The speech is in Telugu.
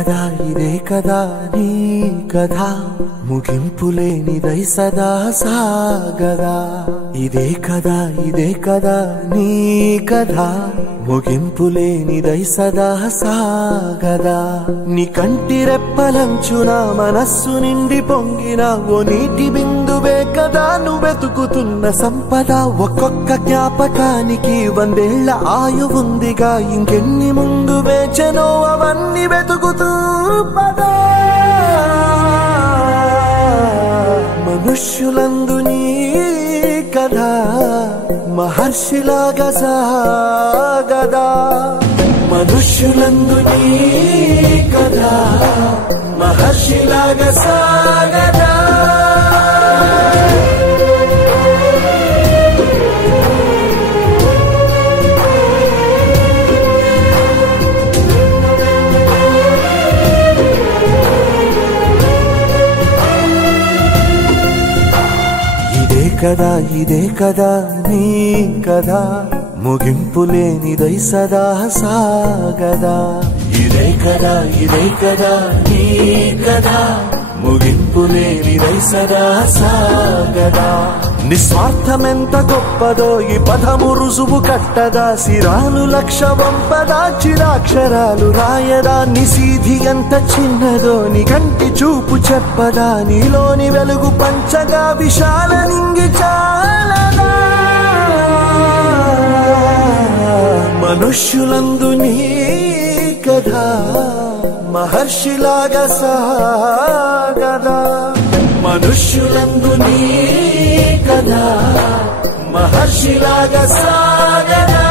కదా నీ కథ ముగింపులేనిదై సదా సాగదా ఇదే కదా నీ కథ ముగింపులేనిదై సదా సాగదా నీ కంటి రెప్పలంచున మనస్సు నిండి పొంగిన ఓ నీటి బిందువే కదా నువ్వెతుకుతున్న సంపద ఒక్కొక్క జ్ఞాపకానికి 100 ఏళ్ల ఆయువుందిగా ఇంకెన్ని ముందు వేచెనో అవన్నీ వెతుకుతూ పదా మనుష్యులందు నీ కథ మహర్షిలాగా సాగదా మనుష్యులందు నీ కథ మహర్షిలాగా సాగదా ఇదే కదా నీ కథ ముగింపులేనిదై సదా సాగదా ఇదే కదా నీ కథ ముగింపులేనిదై సదా సాగదా నిస్వార్థమెంత గొప్పదో ఈ పదము రుజువు కట్టదా సిరాలు లక్ష వంపదా చిరాక్షరాలు రాయదా నిసీధి ఎంత చిన్నదో నీ కంటి చూపు చెప్పదా నీలోని వెలుగు పంచగా విశాల నింగి చాలదా మనుష్యులందు నీ కథ మహర్షిలాగా సాగదా మనుష్యులందు నీ కథ మహర్షిలాగా సాగదా